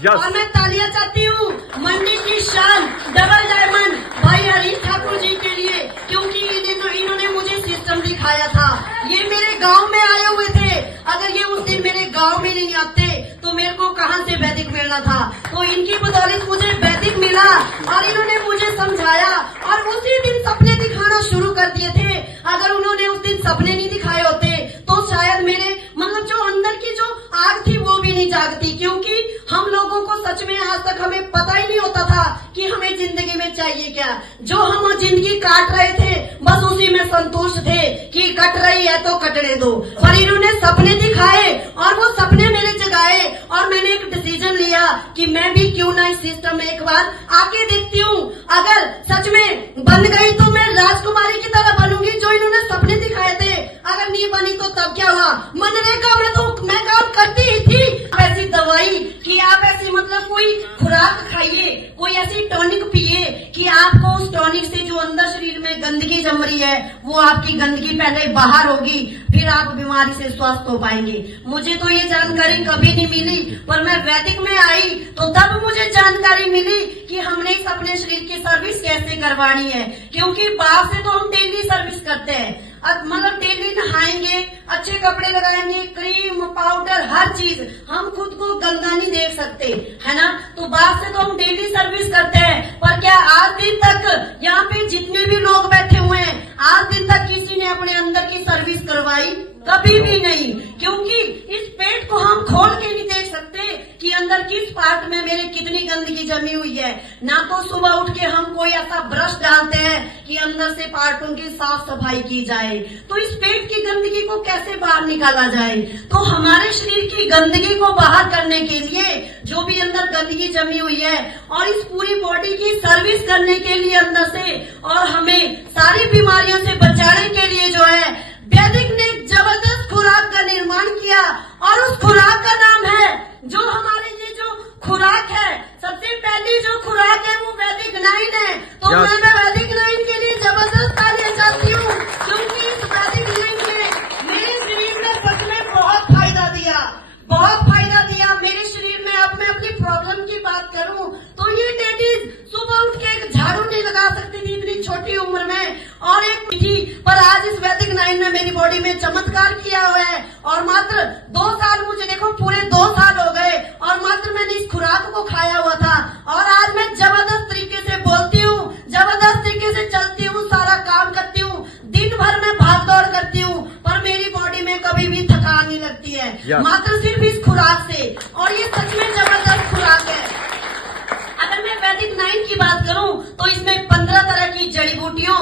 और मैं तालियां चाहती हूँ मंडी की शान डबल डायमंड भाई हरीश ठाकुर जी के लिए, क्योंकि इन्होंने मुझे सिस्टम दिखाया था। ये मेरे गांव में आए हुए थे, अगर ये उस दिन मेरे गांव में नहीं आते तो मेरे को कहां से वैदिक मिलना था। तो इनकी बदौलत मुझे वैदिक मिला और इन्होंने मुझे समझाया और उसी दिन सपने दिखाना शुरू कर दिए थे। अगर उन्होंने उस दिन सपने नहीं दिखाए होते तो शायद मेरे मतलब जो अंदर की जो आग थी वो भी नहीं जागती, क्योंकि हम लोगों को सच में आज तक हमें पता ही नहीं होता था कि हमें जिंदगी में चाहिए क्या। जो हम जिंदगी काट रहे थे बस उसी में संतुष्ट थे कि कट रही है तो कटने दो। पर इन्होंने सपने दिखाए और वो सपने मेरे जगाए और मैंने एक डिसीजन लिया कि मैं भी क्यों ना इस सिस्टम में एक बार आके देखती हूँ। अगर सच में बन गई तो मैं राजकुमारी की तरह बनूंगी जो इन्होंने सपने दिखाए थे। अगर नहीं बनी तो तब क्या हुआ, मनरेगा में तो मैं काम करती ही थी। ऐसी दवाई कि आप ऐसी मतलब कोई खुराक खाइए, कोई ऐसी टॉनिक पिए कि आपको उस टॉनिक से जो अंदर शरीर में गंदगी जम रही है वो आपकी गंदगी पहले बाहर होगी, फिर आप बीमारी से स्वस्थ हो पाएंगे। मुझे तो ये जानकारी कभी नहीं मिली, पर मैं वैदिक में आई तो तब मुझे जानकारी मिली कि हमने इस अपने शरीर की सर्विस कैसे करवानी है। क्योंकि बाहर से तो हम डेली सर्विस करते हैं, मतलब डेली नहाएंगे, अच्छे कपड़े लगाएंगे, क्रीम पाउडर हर चीज, हम खुद को गंदा नहीं देख सकते है ना। तो बाहर से तो हम डेली सर्विस करते हैं, पर क्या आज दिन तक यहाँ पे जितने भी लोग बैठे हुए हैं आज दिन तक किसी ने अपने अंदर की सर्विस करवाई? कभी भी नहीं, क्योंकि इस पेट को हम खोल के नहीं देख सकते कि अंदर किस पार्ट में मेरे कितनी गंदगी जमी हुई है। ना तो सुबह उठ के हम कोई ऐसा ब्रश डालते हैं कि अंदर से पार्टों की साफ सफाई की जाए। तो इस पेट की गंदगी को कैसे बाहर निकाला जाए? तो हमारे शरीर की गंदगी को बाहर करने के लिए जो भी अंदर गंदगी जमी हुई है और इस पूरी बॉडी की सर्विस करने के लिए अंदर से और हमें सारी बीमारियों से बचाने के लिए जो है वैदिक ने जबरदस्त खुराक का निर्माण किया और उस खुराक का नाम है जो हमारे ये जो खुराक है, सबसे पहली जो खुराक है वो वैदिक 9 है। तो मैं वैदिक 9 के लिए जबरदस्त तालियां चाहती हूँ, क्योंकि इस वैदिक 9 ने मेरे शरीर में सच में बहुत फायदा दिया, बहुत फायदा दिया मेरे शरीर में। अब मैं अपनी प्रॉब्लम की बात करूँ तो ये लेडीज सुबह उठ के एक झाड़ू नहीं लगा सकती थी इतनी छोटी उम्र में, और एक थी, पर आज इस वैदिक 9 ने मेरी बॉडी में चमत्कार किया हुआ है। और मात्र 2 साल, मुझे देखो पूरे 2 साल हो गए और मात्र मैंने इस खुराक को खाया हुआ था और आज मैं जबरदस्त तरीके से बोलती हूँ, जबरदस्त तरीके से चलती हूँ, सारा काम करती हूँ, दिन भर में भाग दौड़ करती हूँ, पर मेरी बॉडी में कभी भी थकान नहीं लगती है, मात्र सिर्फ इस खुराक से। और ये सच में जबरदस्त खुराक है। अगर मैं वैदिक 9 की बात करूं तो इसमें 15 तरह की जड़ी बूटियों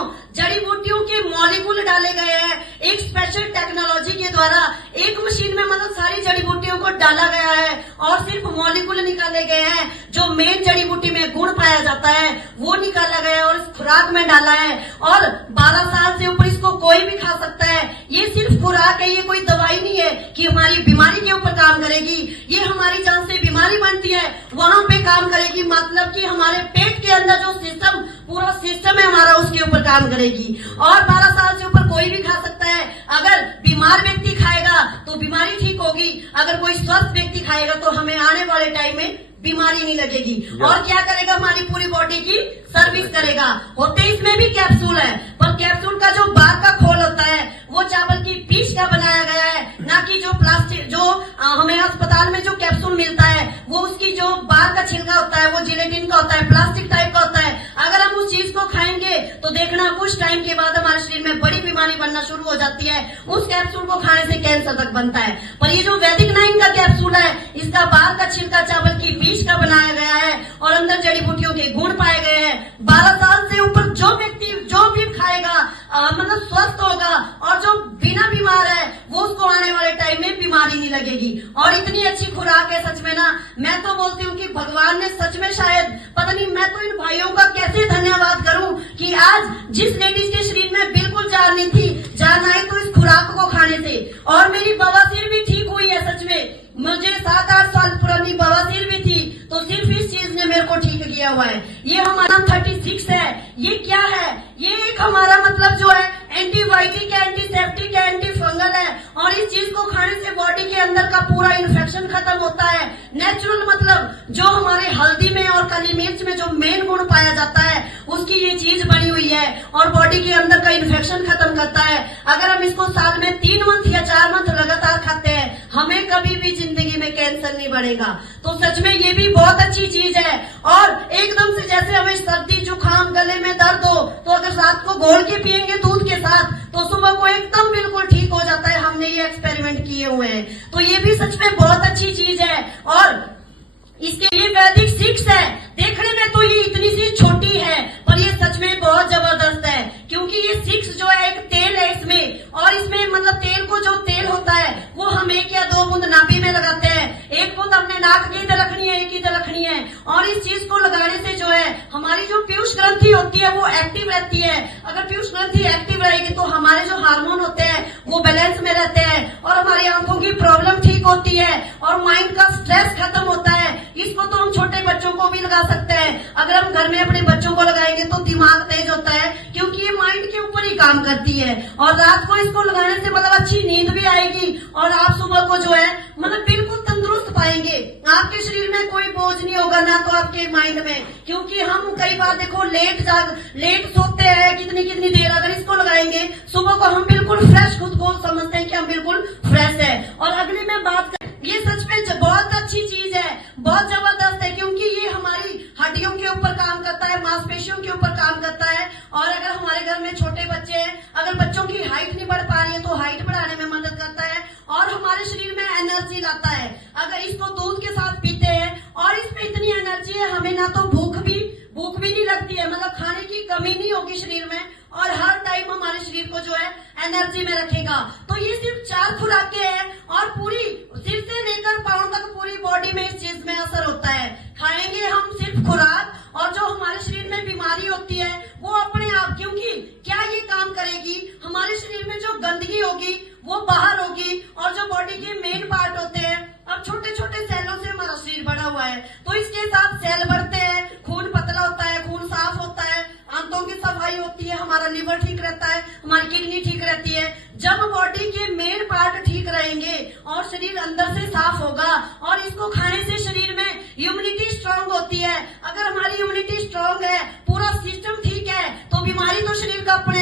के मॉलिक्यूल डाले गए हैं। एक स्पेशल टेक्नोलॉजी के द्वारा एक मशीन में मतलब सारी जड़ी बूटियों को डाला गया है और सिर्फ मॉलिक्यूल निकाले गए हैं। जो मेन जड़ी बूटी में गुण पाया जाता है वो निकाला गया है और इस खुराक में डाला है। और 12 साल से ऊपर इसको कोई भी खा सकता है। ये सिर्फ खुराक है, ये कोई दवाई नहीं है कि हमारी बीमारी के ऊपर काम करेगी। ये हमारी जहाँ से बीमारी बनती है वहाँ पे काम करेगी, मतलब कि हमारे पेट के अंदर जो सिस्टम, पूरा सिस्टम है हमारा, उसके ऊपर काम करेगी। और 12 साल से ऊपर कोई भी खा सकता है। अगर बीमार व्यक्ति खाएगा तो बीमारी ठीक होगी, अगर कोई स्वस्थ व्यक्ति खाएगा तो हमें आने वाले टाइम में बीमारी नहीं लगेगी। और क्या करेगा, हमारी पूरी बॉडी की सर्विस करेगा। होते इसमें भी कैप्सूल है, पर कैप्सूल का जो बाहर का खोल होता है वो चावल की पीस का बनाया गया है, ना कि जो प्लास्टिक जो हमें अस्पताल में जो कैप्सूल मिलता है वो उसकी जो बाहर का छिलका होता है वो जिलेटिन का होता है, प्लास्टिक टाइप का होता है। अगर हम उस चीज को खाएंगे तो देखना कुछ टाइम के बाद हमारे शरीर में बड़ी बीमारी बनना शुरू हो जाती है। उस कैप्सूल को खाने से कैंसर तक बनता है। पर ये जो वैदिक 9 का कैप्सूल है, इसका बाहर का छिलका चावल की बीज का बनाया गया है और अंदर जड़ी बूटियों के गुण पाए गए हैं। 12 साल से ऊपर जो व्यक्ति जो भी खाएगा मतलब स्वस्थ होगा, और जो बिना बीमार है वो उसको आने वाले टाइम में बीमारी नहीं लगेगी। और इतनी अच्छी खुराक है सच में ना, मैं तो बोलती हूँ कि भगवान ने सच में शायद पता नहीं, मैं तो इन भाइयों का कैसे धन्यवाद करूँ कि आज जिस लेडीज के शरीर में बिल्कुल जान नहीं थी, जान आई तो इस खुराक को खाने से। और मेरी बवासीर भी ठीक हुई है सच में। मुझे 7-8 साल पुरानी बवासीर भी थी, तो सिर्फ इस चीज ने मेरे को ठीक किया हुआ है। ये हमारा 36 है। ये क्या है? ये एक हमारा मतलब जो है एंटीबायोटिक है, एंटीसेप्टिक है, एंटी फंगल है। और इस चीज को खाने से बॉडी के अंदर का पूरा इन्फेक्शन खत्म होता है। नेचुरल मतलब जो हमारे हल्दी में और काली मिर्च में जो मेन गुण पाया जाता है उसकी ये चीज बनी हुई है और बॉडी के अंदर का इन्फेक्शन खत्म करता है। अगर हम इसको साल में 3 मंथ या 4 मंथ लगातार खाते हैं हमें कभी भी जिंदगी में कैंसर नहीं बढ़ेगा। तो सच में ये भी बहुत अच्छी चीज है। और एकदम से जैसे हमें सर्दी जुकाम गले में दर्द हो तो अगर रात को घोल के पियेंगे दूध के साथ तो सुबह को एकदम बिल्कुल ठीक हो जाता है। हमने ये एक्सपेरिमेंट किए हुए हैं। तो ये भी सच में बहुत अच्छी चीज है। और इसके लिए वैदिक सिक्स है। देखने में तो ये इतनी सी छोटी है पर ये सच में बहुत जबरदस्त है क्योंकि ये सिक्स जो है एक तेल है इसमें। और इसमें मतलब तेल को जो तेल होता है वो हम 1 या 2 बूंद नाभि में लगाते हैं। एक बूंद अपने नाक की इधर रखनी है, एक इधर रखनी है। और इस चीज को लगाने से जो है हमारी जो पीयूष ग्रंथि होती है वो एक्टिव रहती है। अगर पीयूष ग्रंथि एक्टिव रहेगी तो हमारे जो हार्मोन होते हैं वो बैलेंस में रहते हैं और हमारी आंखों की प्रॉब्लम ठीक होती है और माइंड का स्ट्रेस खत्म होता है। इसको तो हम छोटे बच्चों को भी लगा सकते हैं। अगर हम घर में अपने बच्चों को लगाएंगे तो दिमाग तेज होता है क्योंकि ये माइंड के ऊपर ही काम करती है। और रात को इसको लगाने से मतलब अच्छी नींद भी आएगी और आप सुबह को जो है मतलब बिल्कुल तंदुरुस्त पाएंगे। आपके शरीर में कोई बोझ नहीं होगा ना तो आपके माइंड में, क्योंकि हम कई बार देखो लेट सोते हैं कितनी देर। अगर इसको लगाएंगे सुबह को हम बिल्कुल फ्रेश खुद को समझते हैं कि हम बिल्कुल फ्रेश है। और अगली मैं बात ये सच में बहुत अच्छी चीज है, बहुत जबरदस्त है क्योंकि ये हमारी हड्डियों के ऊपर काम करता है, मांसपेशियों के ऊपर काम करता है। और अगर हमारे घर में छोटे बच्चे हैं, अगर बच्चों की हाइट नहीं बढ़ पा रही है तो हाइट बढ़ाने में मदद करता है और हमारे शरीर में एनर्जी लाता है। अगर इसको दूध के साथ पीते हैं और इसमें इतनी एनर्जी है हमें ना तो भूख भी नहीं लगती है, मतलब खाने की कमी नहीं होगी शरीर में और हर टाइम हमारे शरीर को जो है एनर्जी में रखेगा। तो ये सिर्फ 4 खुराकें हैं और पूरी सिर से लेकर पांव तक पूरी बॉडी में इस चीज में असर होता है। खाएंगे हम सिर्फ खुराक और जो हमारे शरीर में बीमारी होती है वो अपने आप, क्योंकि क्या ये काम करेगी हमारे शरीर में जो गंदगी होगी वो बाहर होगी और जो बॉडी के मेन पार्ट होते हैं, अब छोटे छोटे सेलों से हमारा शरीर बना हुआ है तो इसके साथ सेल बढ़ते हैं, खून पतला होता है, खून साफ होता है, आंतों की सफाई होती है, हमारा लिवर ठीक रहता है, हमारी किडनी ठीक रहती है। जब बॉडी के मेन पार्ट ठीक रहेंगे और शरीर अंदर से साफ होगा और इसको खाने से शरीर में इम्यूनिटी स्ट्रांग होती है। अगर हमारी इम्यूनिटी स्ट्रांग है, पूरा सिस्टम ठीक है तो बीमारी तो शरीर का अपने